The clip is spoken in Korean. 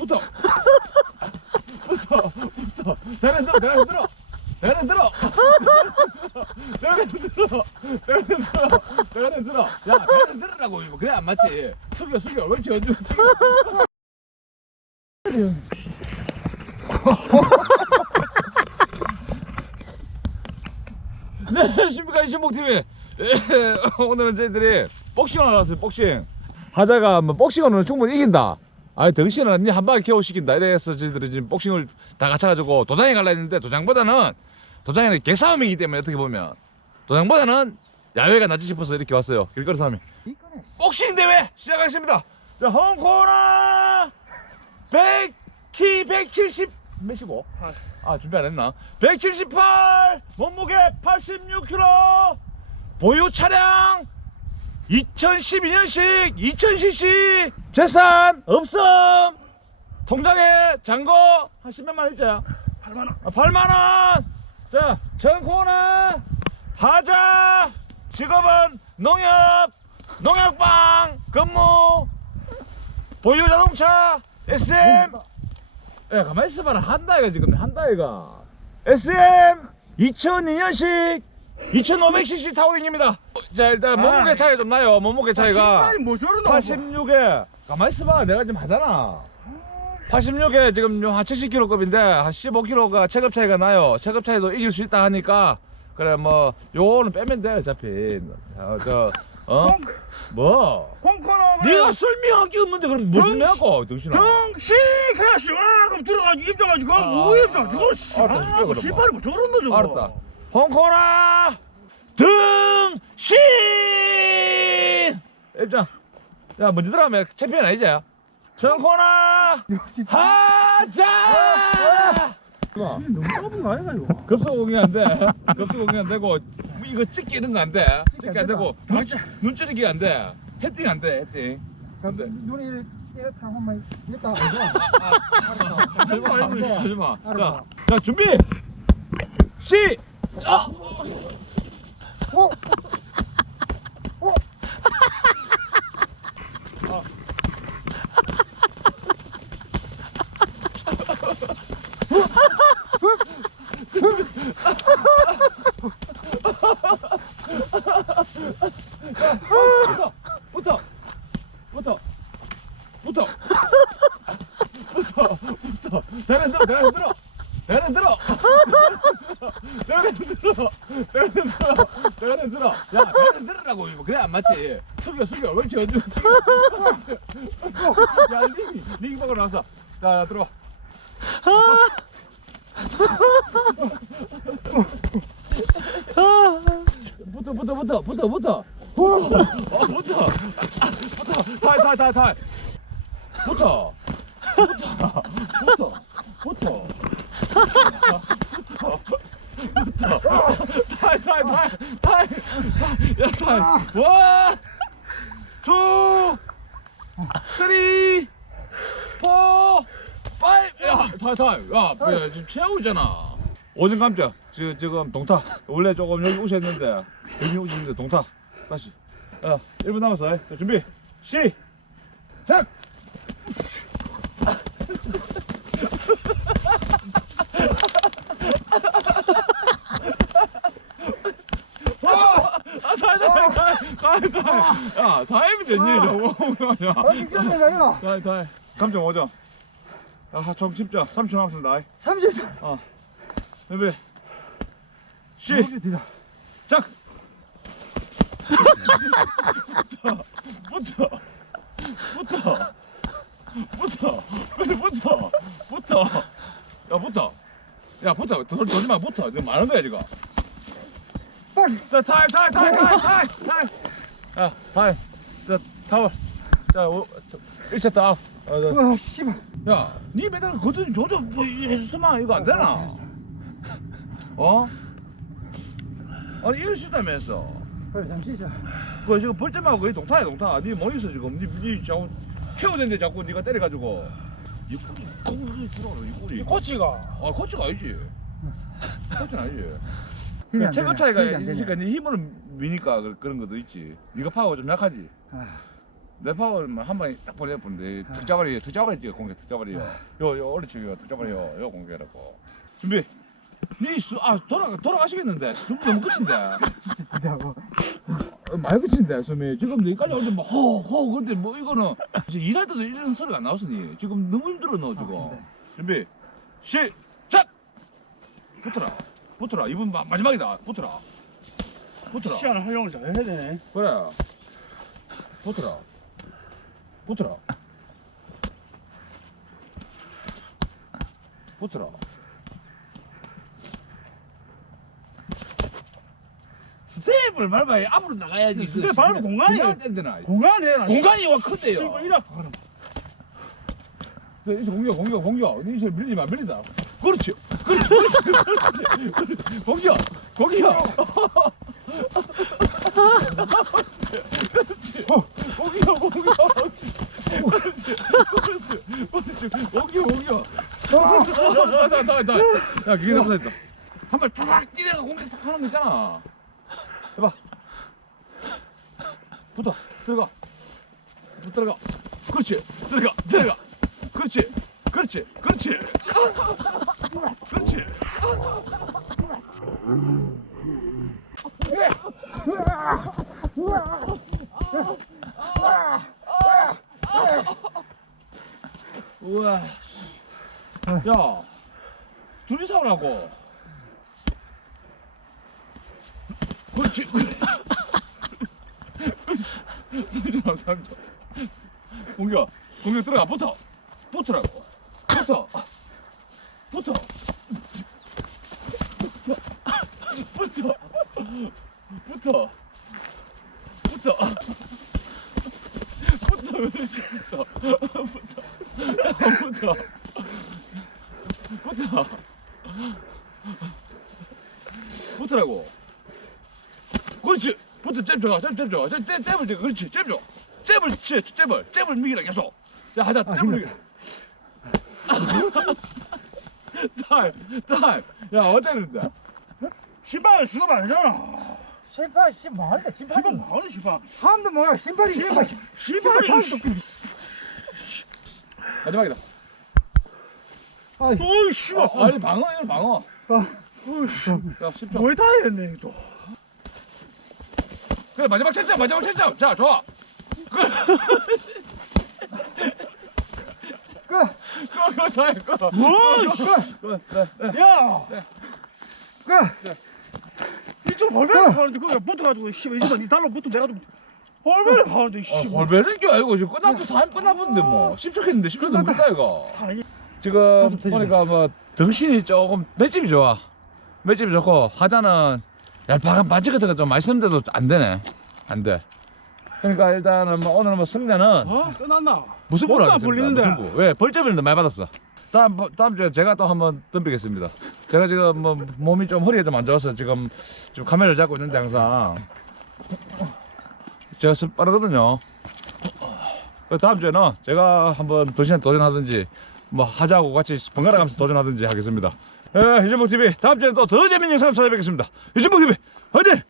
붙어. 붙어. 붙어. 대가리 들어. 대가리 들어. 대가리 들어. 대가리 들어. 대가리 들어. 대가리 들어. 야, 대가리 들으라고 이거. 그래 안 맞지? 숙여 숙여. 옳지 어디? 네, 안녕하십니까 이신복TV 오늘은 저희들이 복싱을 나왔어요 복싱 하자가 뭐 복싱은 충분히 이긴다 아니 덩신은 니한 방에 겨우 시킨다. 이래서 저희들이 지금 복싱을 다 갖춰가지고 도장에 갈라 했는데 도장보다는 도장에는 개싸움이기 때문에 어떻게 보면 도장보다는 야외가 낫지 싶어서 이렇게 왔어요. 길거리 싸움이. 복싱 대회 시작하겠습니다. 자 홍코나! 100, 키 170 몇이고? 아 준비 안 했나? 178 몸무게 86kg 보유 차량 2012년식 2000cc 재산 없음. 통장에 잔고 한 10몇만 있지? 8만 원. 아, 8만원. 자 전코나 하자 직업은 농협 농약방 근무. 보유 자동차 SM 야 가만히 있어봐라. 한다 이가 지금 한다 이가. SM 2002년식 2500cc 타고 다닙니다. 자 일단 몸무게 아이. 차이 좀 나요 몸무게 차이가. 신발이 뭐 저런다. 86에 가만히 있어봐 내가 지금 하잖아. 86에 지금 한 70kg급인데 한 15kg가 체급 차이가 나요. 체급 차이도 이길 수 있다 하니까. 그래 뭐 요거는 빼면 돼 어차피. 어, 저 어? 뭐? 콩코너. 네가 설명할 게 없는데 그럼 무슨 덩- 내고 정신아. 정식 해야 시원하고 들어가지고 입장하지고 아, 뭐 입장 저거 아, 알았다, 줄게, 그럼 신발이 뭐 저런다 저거. 알았다 홍코나 등신 입장 야 먼저 들어가면 챔피언 아니지 정코나 하자 너무 좁은 거 아니야 이거? 급소 공이 안 돼. 급소 공이 안 되고 이거 찍기 이런 거 안 돼. 찍기 안 되고 눈, 눈 찌르기 안 돼. 헤딩 안 돼. 헤딩. 안 돼. 눈이 이렇게 한번 이랬다 안 돼. 하지 마. 안 돼. 하지 마. 자, 알았어. 자 준비. 시. 아. 어? 어? 붙어. 붙어. 붙어. 붙어. 붙어. 붙어. 대는 들어. 대는 들어. 대는 들어. 대는 들어. 대는 들어. 대는 들어. 야, 대는 들으라고 이거. 그래 안 맞지? 숙여 숙여. 옳지 어디? 야, 니니 먹으러 나왔어. 자, 들어와. 붙어 붙어 붙어 붙어 붙어 어 붙어 붙어 타이 타이 타이 타이 붙어 붙어 붙어 붙어 붙어 붙어 타이 타이 타이 타이 야 타이 원 투, 쓰리, 포, 파이브. 야, 타이 타이. 야, 야 지금 최고잖아. 오전 감자. 지금 지금 동타. 원래 조금 여기 오셨는데 여기 오셨는데 동타. 다시. 야, 1분 남았어. 자, 준비. 시작. 아, 타이 타이 타이 타이 타이. 야, 타임이 됐니? 저거. 야. 어디 뛰어내가 이거? 다이 감정 오죠 아, 총 10점 30초 남았습니다 30초. 어 준비 시 어디다? 작 붙어 붙어 붙어 붙어 붙어 붙어 야 붙어 야 붙어 돌, 돌지 마 붙어 지금 많은 거야 지금 빨리. 자 타이 타이 타이 타이 타이 타이 야 타이 자 타월 자 오, 1세트 아웃 어, 저, 와 씨발. 야, 니 매달 거든 조져 뭐 해줬으면 이거 안 되나? 어? 아니 이럴 수 있다면서. 그래 잠시 있어. 그거 지금 벌점하고 거의 동타야 동타. 니뭐 있어 지금? 니, 니 자꾸 케어된데 자꾸 니가 때려가지고. 이 꼴이 거기 들어오는 이 꼴이. 코치가. 아 코치가 아니지. 코치는 아니지. 힘이 안 체급 되네. 차이가 힘이 안 되네. 있으니까 니 힘으로 미니까 그- 그런 것도 있지. 니가 파워가 좀 약하지. 아, 내 파워만 한 방에 딱 보내보는데 득자발이 득자발이 찍어 공개 득자발이요 요요 어리 치기가 득자발이요. 요 공개라고. 준비. 니아 돌아 돌아가시겠는데. 숨 너무 끝인데. 기대하고. 어, 많이 끝인데 숨이. 지금 여기까지 오는데 뭐 호호 근데 뭐 이거는 이제 일할 때도 이런 소리가 안 나왔으니. 지금 너무 힘들어 너 지금. 아, 네. 준비. 시작! 붙어라 붙어라 이분 마, 마지막이다 붙어라 붙어라 시간을 활용을 잘 해야 되네. 그래. 붙어라. 붙어라. 붙어라. 스텝을 밟아야 앞으로 나가야지. 스텝 밟으면 공간이- 나 공간이 해라. 공간이 와 큰데요. 이거. 그럼. 네, 공격, 공격, 공격. 이제 밀리지 마, 밀린다. 그렇지, 그렇지, 그렇지, 그렇지, 그렇지. 공격, 공격. 그렇지, 공격, 공격. 그렇지, 그렇지, 그렇지. 공격, 공격. 자, 자, 자, 자. 야, 기계 잡다 했다. 한발 탁 뛰내가 공격 탁 하는 거 있잖아. 해봐. 붙어, 들어가. 붙어, 들어가. 그렇지, 들어가, 들어가. 그렇지, 그렇지, 그렇지, 그렇지. 우와. 야, 둘이 싸우라고. 그렇지. 삼촌, 삼촌. 공격, 공격 들어가, 붙어. 붙으라고. 붙어. 붙어. 붙어. 붙어. 붙어. 붙어. 그렇지. 붙어. 붙어. 붙어. 붙어. 붙으라고. 그렇지. 붙어. 잽 줘. 잽, 잽 줘. 잽, 잽, 잽을 줘. 그렇지. 잽 줘. 잽을 치. 잽을. 잽을 미기라 계속. 야, 하자. 아, 잽을. 미기라. 타임. 타임. 야, 어땠는데? 신발 수급 안 하잖아. 신발 신 뭐하는데 신발 신발이 뭐하는 신발? 사람도 뭐야 신발이 신발 신발 신발이 신발이 마지막이다. 아이 어이 씨발. 어, 아니 방어 이거 방어. 아, 야 10초. 뭐에 다 했네 또. 그래 마지막 채점 마지막 채점. 자 좋아. 그래. 그 그거 다 해. 그거. 뭐? 그거. 네, 네. 야. 그 이쪽 벌벌 하는데 거기 붙어 가지고 씨발 이거 니 달러 붙어 내가 좀 벌벌 하는데 어, 씨발. 골배는 게 아니고 지금 끝나고 타임 끝나본데 뭐 10초 했는데 10초 넘겠다 이거. 아니, 지금 가슴. 보니까 뭐 등신이 조금 맷집이 좋아. 맷집이 좋고 화자는 얄팍한 바지 같은 거좀 많이 쓰는데도 안 되네. 안 돼. 그러니까 일단은 뭐 오늘 뭐 승자는 어? 끝났나? 무승부로 뭔가 하겠습니다. 불리는데. 무승부. 왜? 벌점을 많이 받았어. 다음 다음 주에 제가 또 한번 덤비겠습니다. 제가 지금 뭐 몸이 좀 허리가 좀 안 좋아서 지금 지금 카메라를 잡고 있는데 항상 제가 습 빠르거든요. 그 다음 주에는 제가 한번 도전 도전하든지 뭐 하자고 같이 번갈아 가면서 도전하든지 하겠습니다. 예, 유진복 TV 다음 주에 또 더 재밌는 영상 찾아뵙겠습니다. 유진복 TV 화이팅!